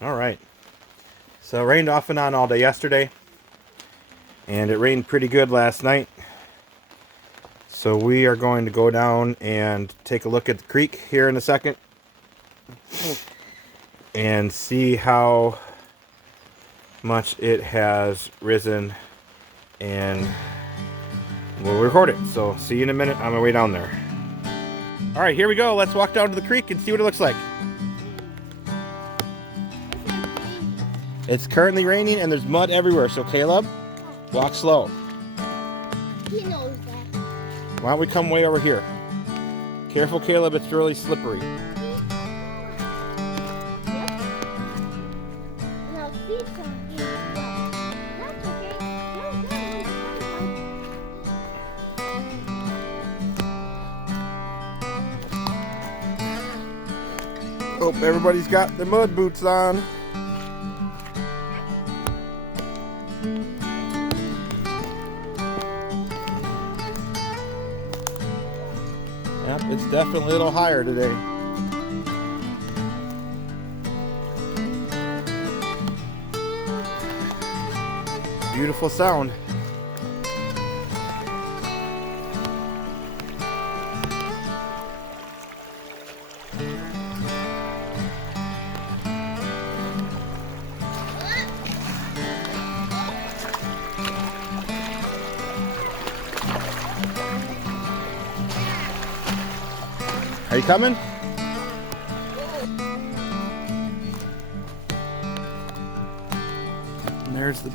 All right. So it rained off and on all day yesterday, and it rained pretty good last night. So we are going to go down and take a look at the creek here in a second and see how much it has risen, and we'll record it. So see you in a minute on my way down there. All right, here we go. Let's walk down to the creek and see what it looks like. It's currently raining and there's mud everywhere, so Caleb, walk slow. He knows that. Why don't we come way over here? Careful, Caleb, it's really slippery. Yep. Now see some is wet. That's okay. Hope everybody's got their mud boots on. Yep, it's definitely a little higher today. Beautiful sound. Are you coming? And there's the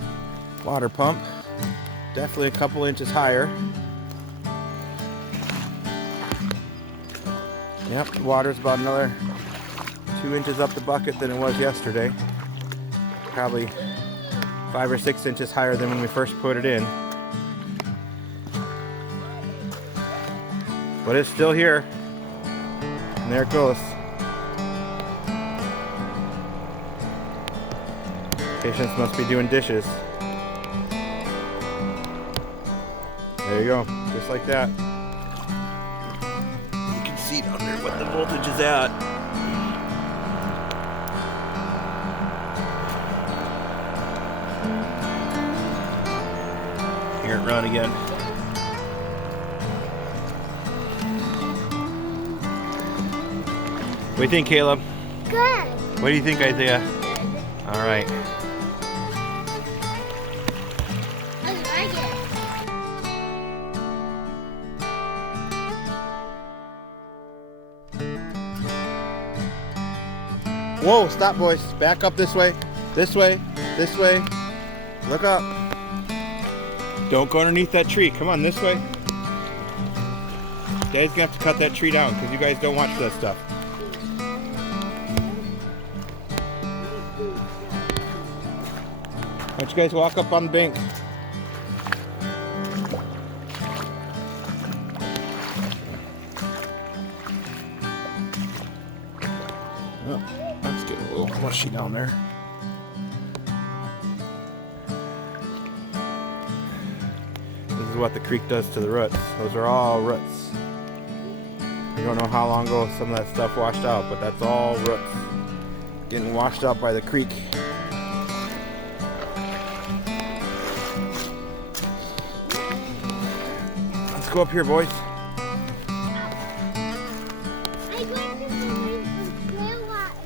water pump. Definitely a couple inches higher. Yep, the water's about another 2 inches up the bucket than it was yesterday. Probably 5 or 6 inches higher than when we first put it in. But it's still here. And there it goes. Patience must be doing dishes. There you go, just like that. You can see down there what the voltage is at. Hear it run again. What do you think, Caleb? Good. What do you think, Isaiah? All right. I like it. Whoa, stop, boys. Back up this way. This way. This way. Look up. Don't go underneath that tree. Come on, this way. Dad's gonna have to cut that tree down because you guys don't watch that stuff. Why don't you guys walk up on the bank? Oh, that's getting a little mushy down there. This is what the creek does to the roots. Those are all roots. You don't know how long ago some of that stuff washed out, but that's all roots getting washed out by the creek. Let's go up here, boys. I went to the water.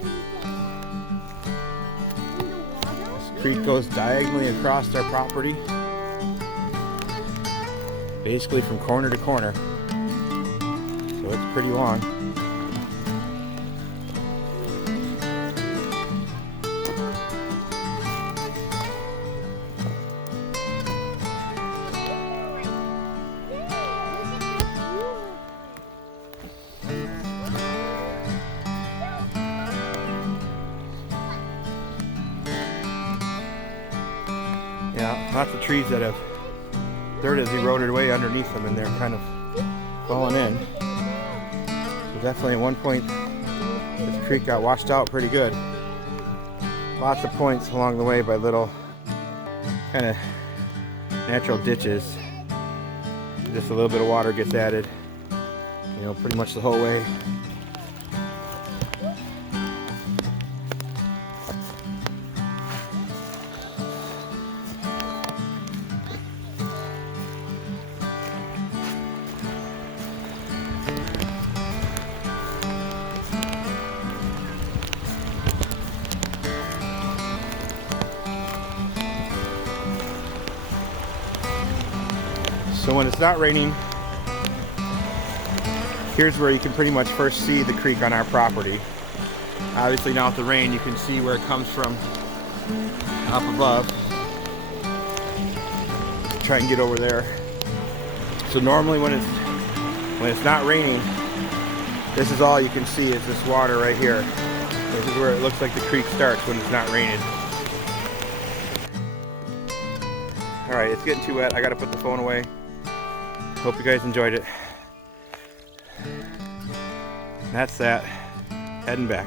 This creek goes diagonally across our property, basically from corner to corner. So it's pretty long. Yeah, lots of trees that have dirt has eroded away underneath them and they're kind of falling in. So definitely at one point this creek got washed out pretty good. Lots of points along the way by little kind of natural ditches. Just a little bit of water gets added, you know, pretty much the whole way. So when it's not raining, here's where you can pretty much first see the creek on our property. Obviously now with the rain you can see where it comes from up above. Try and get over there. So normally when it's not raining, this is all you can see is this water right here. This is where it looks like the creek starts when it's not raining. Alright, it's getting too wet. I gotta put the phone away. Hope you guys enjoyed it. That's that. Heading back.